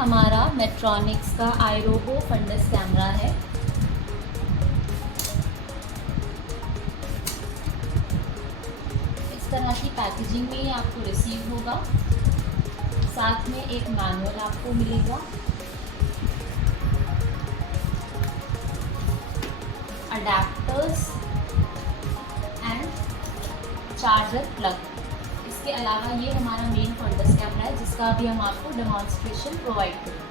हमारा मेट्रॉनिक्स का आईरोबो funds camera है। इस तरह की पैकेजिंग में ही आपको रिसीव होगा। साथ में एक मैनुअल आपको मिलेगा, अडेप्टर्स एंड चार्जर प्लग। इसके अलावा ये हमारा मेन फंडस कैमरा है जिसका अभी हम आपको डेमोन्स्ट्रेशन प्रोवाइड करेंगे।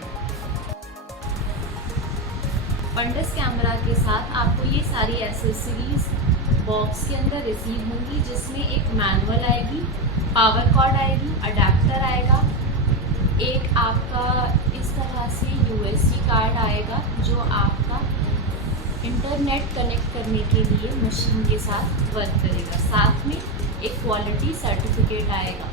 फंडस कैमरा के साथ आपको ये सारी एसेसरीज बॉक्स के अंदर रिसीव होंगी, जिसमें एक मैनुअल आएगी, पावर कॉर्ड आएगी, अडेप्टर आएगा, एक आपका इस तरह से यूएसबी कार्ड आएगा जो आपका इंटरनेट कनेक्ट करने के लिए मशीन के साथ वर्क करेगा। साथ में एक क्वालिटी सर्टिफिकेट आएगा।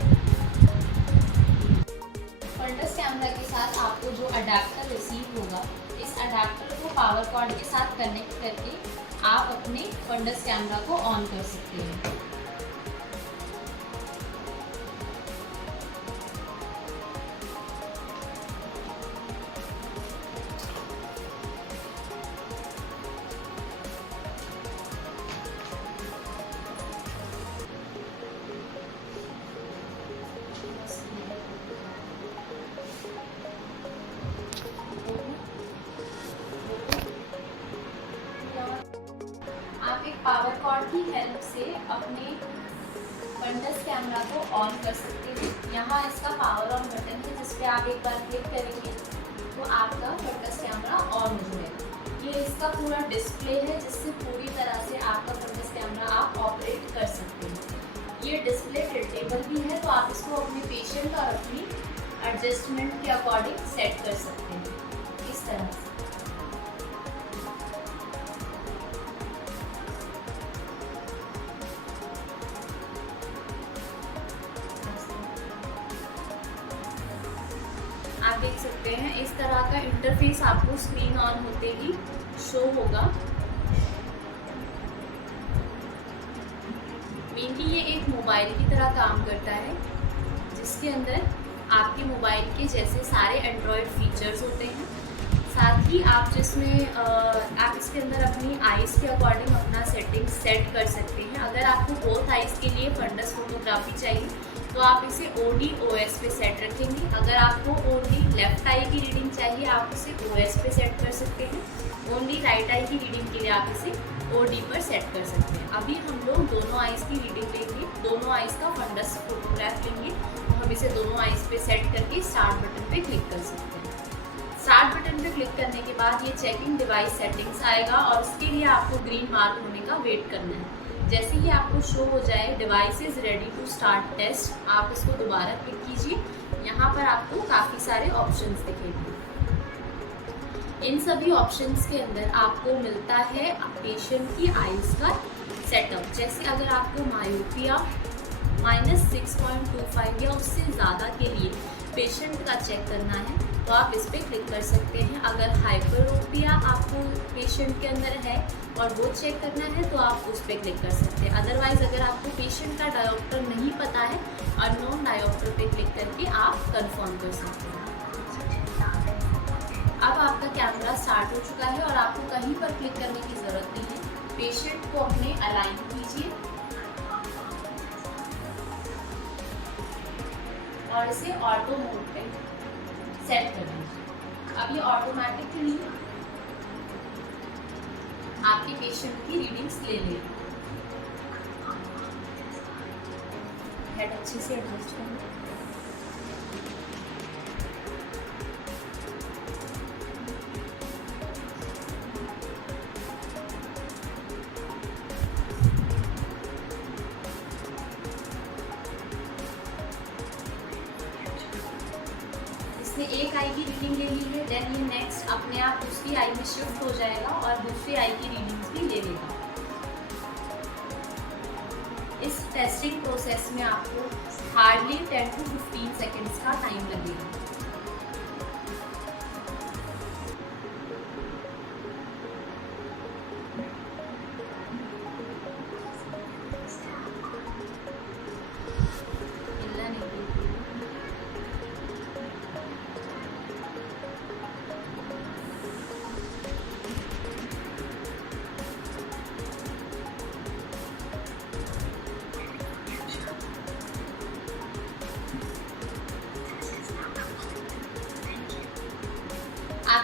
फंडस कैमरा के साथ आपको जो अडेप्टर रिसीव होगा, इस अडेप्टर को पावर कॉर्ड के साथ कनेक्ट करके आप अपने फंडस कैमरा को ऑन कर सकते हैं। आप एक पावर कॉर्ड की हेल्प से अपने फंडस कैमरा को ऑन कर सकते हैं। यहाँ इसका पावर ऑन बटन है जिस पे आप एक बार क्लिक करेंगे तो आपका फंडस कैमरा ऑन हो जाएगा। ये इसका पूरा डिस्प्ले है जिससे पूरी तरह से आपका फंडस कैमरा आप ऑपरेट कर सकते हैं। ये डिस्प्ले टिल्टेबल भी है, तो आप इसको अपने पेशेंट और अपनी एडजस्टमेंट के अकॉर्डिंग सेट कर सकते हैं इस तरह से। आप देख सकते हैं इस तरह का इंटरफेस आपको स्क्रीन ऑन होते ही शो होगा। मेनली ये एक मोबाइल की तरह काम करता है, जिसके अंदर आपके मोबाइल के जैसे सारे एंड्रॉयड फीचर्स होते हैं। साथ ही आप आप इसके अंदर अपनी आइज़ के अकॉर्डिंग अपना सेटिंग सेट कर सकते हैं। अगर आपको बोथ आइज़ के लिए फंडस फोटोग्राफी चाहिए तो आप इसे OD/OS पे सेट रखेंगे। अगर आपको ओनली लेफ्ट आई की रीडिंग चाहिए आप इसे OS पे सेट कर सकते हैं। ओनली राइट आई की रीडिंग के लिए आप इसे OD पर सेट कर सकते हैं। अभी हम लोग दोनों आइज़ की रीडिंग लेंगे, दोनों आइज़ का फंडस फोटोग्राफ लेंगे। तो हम इसे दोनों आइज़ पे सेट करके स्टार्ट बटन पे क्लिक कर सकते हैं। स्टार्ट बटन पे क्लिक करने के बाद ये चेकिंग डिवाइस सेटिंग्स आएगा और उसके लिए आपको ग्रीन मार्क होने का वेट करना है। जैसे ही आपको शो हो जाए device is ready to start test, आप इसको दोबारा क्लिक कीजिए। यहाँ पर आपको काफ़ी सारे ऑप्शंस दिखेंगे। इन सभी ऑप्शंस के अंदर आपको मिलता है पेशेंट की आइज़ का सेटअप। जैसे अगर आपको मायोपिया -6.25 या उससे ज़्यादा के लिए पेशेंट का चेक करना है तो आप इस पर क्लिक कर सकते हैं। अगर हाइपरोपिया आपको पेशेंट के अंदर है और वो चेक करना है तो आप उस पर क्लिक कर सकते हैं। अदरवाइज़ अगर आपको पेशेंट का डायोप्टर नहीं पता है, अननोन डायोप्टर पे क्लिक करके आप कंफर्म कर सकते हैं। अब आपका कैमरा स्टार्ट हो चुका है और आपको कहीं पर क्लिक करने की ज़रूरत नहीं है। पेशेंट को अपने अलाइन कीजिए और इसे ऑटो मोड पे सेट कर दीजिए। अब ये ऑटोमेटिकली आपके पेशेंट की रीडिंग्स ले लेगा। हेड अच्छे से एडजस्ट करें। इसने एक आई की रीडिंग ले ली है, देन ये नेक्स्ट अपने आप दूसरी आई में शिफ्ट हो जाएगा और दूसरी आई की रीडिंग्स भी ले लेगा। इस टेस्टिंग प्रोसेस में आपको हार्डली 10 to 15 सेकेंड्स का टाइम लगेगा।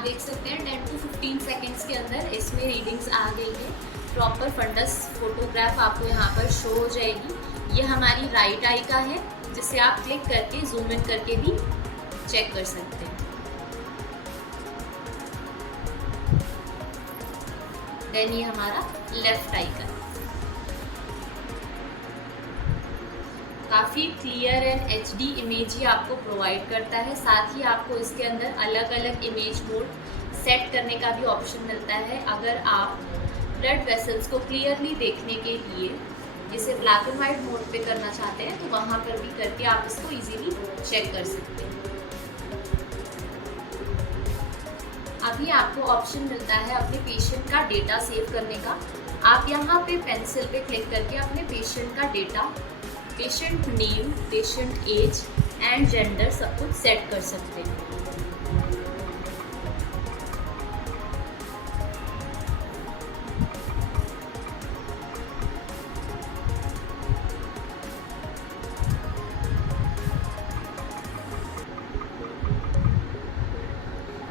देख सकते हैं 10 to 15 सेकेंड्स के अंदर इसमें रीडिंग्स आ गई है। प्रॉपर फंडस फोटोग्राफ आपको यहाँ पर शो हो जाएगी। ये हमारी राइट आई का है, जिसे आप क्लिक करके जूम इन करके भी चेक कर सकते हैं। देन ये हमारा लेफ्ट आई का, काफ़ी क्लियर एंड HD इमेज ही आपको प्रोवाइड करता है। साथ ही आपको इसके अंदर अलग अलग इमेज मोड सेट करने का भी ऑप्शन मिलता है। अगर आप ब्लड वेसल्स को क्लियरली देखने के लिए जिसे ब्लैक एंड वाइट मोड पे करना चाहते हैं, तो वहाँ पर भी करके आप इसको इजीली चेक कर सकते हैं। अभी आपको ऑप्शन मिलता है अपने पेशेंट का डेटा सेव करने का। आप यहाँ पे पेंसिल पे क्लिक करके अपने पेशेंट का data, patient name, patient age and gender सब कुछ सेट कर सकते हैं।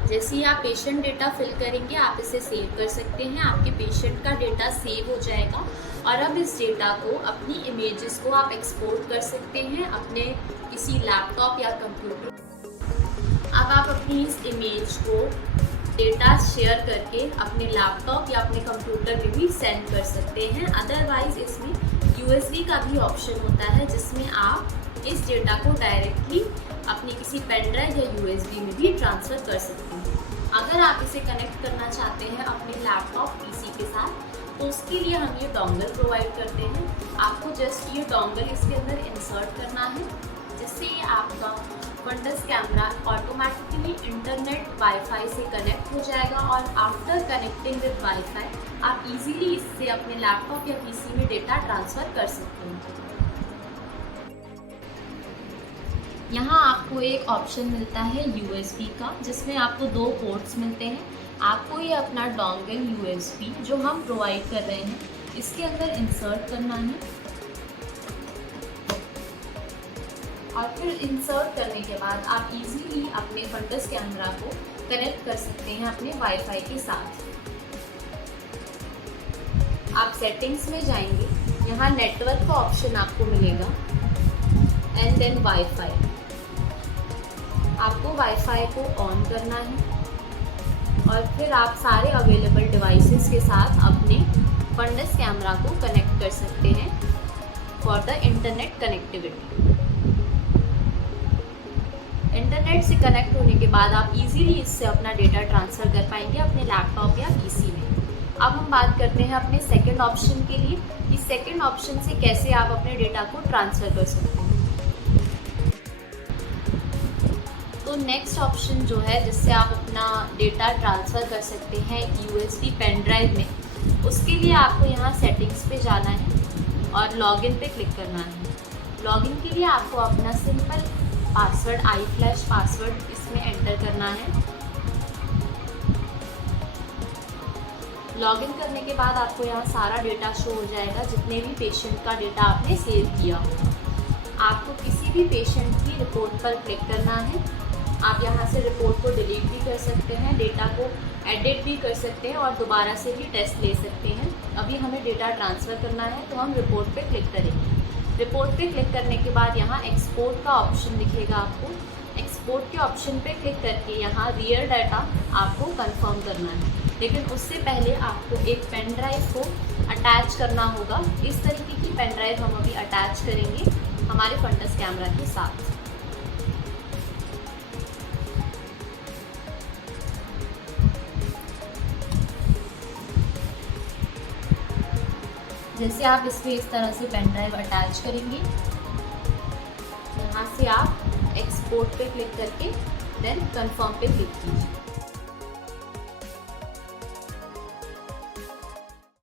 जैसे ही आप पेशेंट डेटा फिल करेंगे, आप इसे सेव कर सकते हैं। आपके पेशेंट का डेटा सेव हो जाएगा और अब इस डेटा को, अपनी इमेजेस को आप एक्सपोर्ट कर सकते हैं अपने किसी लैपटॉप या कंप्यूटर। अब आप अपनी इस इमेज को डेटा शेयर करके अपने लैपटॉप या अपने कंप्यूटर में भी सेंड कर सकते हैं। अदरवाइज इसमें USB का भी ऑप्शन होता है, जिसमें आप इस डेटा को डायरेक्टली अपनी किसी पेन ड्राइव या USB में भी ट्रांसफ़र कर सकते हैं। अगर आप इसे कनेक्ट करना चाहते हैं अपने लैपटॉप PC के साथ, तो उसके लिए हम ये डोंगल प्रोवाइड करते हैं। आपको जस्ट ये डोंगल इसके अंदर इंसर्ट करना है, जिससे ये आपका fundus camera automatically internet WiFi से कनेक्ट हो जाएगा और आफ्टर कनेक्टिंग विद वाईफाई आप इजीली इससे अपने लैपटॉप या PC में डेटा ट्रांसफ़र कर सकते हैं। यहाँ आपको एक ऑप्शन मिलता है USB का, जिसमें आपको 2 पोर्ट्स मिलते हैं। आपको ये अपना डोंगल USB जो हम प्रोवाइड कर रहे हैं, इसके अंदर इंसर्ट करना है और फिर इंसर्ट करने के बाद आप इजीली अपने फंडस कैमरा को कनेक्ट कर सकते हैं अपने वाईफाई के साथ। आप सेटिंग्स में जाएंगे, यहाँ नेटवर्क का ऑप्शन आपको मिलेगा एंड देन वाईफाई। आपको वाईफाई को ऑन करना है और फिर आप सारे अवेलेबल डिवाइसेस के साथ अपने फंडस कैमरा को कनेक्ट कर सकते हैं for the internet connectivity. Internet से कनेक्ट होने के बाद आप इजीली इससे अपना डेटा ट्रांसफ़र कर पाएंगे अपने लैपटॉप या PC में। अब हम बात करते हैं अपने सेकंड ऑप्शन के लिए कि सेकंड ऑप्शन से कैसे आप अपने डेटा को ट्रांसफ़र कर सकते हैं। तो नेक्स्ट ऑप्शन जो है जिससे आप अपना डेटा ट्रांसफ़र कर सकते हैं USB पेन ड्राइव में, उसके लिए आपको यहाँ सेटिंग्स पे जाना है और लॉगिन पे क्लिक करना है। लॉगिन के लिए आपको अपना सिंपल पासवर्ड, iFlash पासवर्ड इसमें एंटर करना है। लॉगिन करने के बाद आपको यहाँ सारा डेटा शो हो जाएगा, जितने भी पेशेंट का डेटा आपने सेव किया होगा। आपको किसी भी पेशेंट की रिपोर्ट पर क्लिक करना है। आप यहाँ से रिपोर्ट को डिलीट भी कर सकते हैं, डेटा को एडिट भी कर सकते हैं और दोबारा से भी टेस्ट ले सकते हैं। अभी हमें डेटा ट्रांसफ़र करना है, तो हम रिपोर्ट पे क्लिक करेंगे। रिपोर्ट पे क्लिक करने के बाद यहाँ एक्सपोर्ट का ऑप्शन दिखेगा आपको। एक्सपोर्ट के ऑप्शन पे क्लिक करके यहाँ रियल डाटा आपको कंफर्म करना है, लेकिन उससे पहले आपको एक पेन ड्राइव को अटैच करना होगा। इस तरीके की पेन ड्राइव हम अभी अटैच करेंगे हमारे फंडस कैमरा के साथ। जैसे आप इसमें इस तरह से पेन ड्राइव अटैच करेंगे, यहाँ से आप एक्सपोर्ट पे क्लिक करके देन कंफर्म पे क्लिक कीजिए।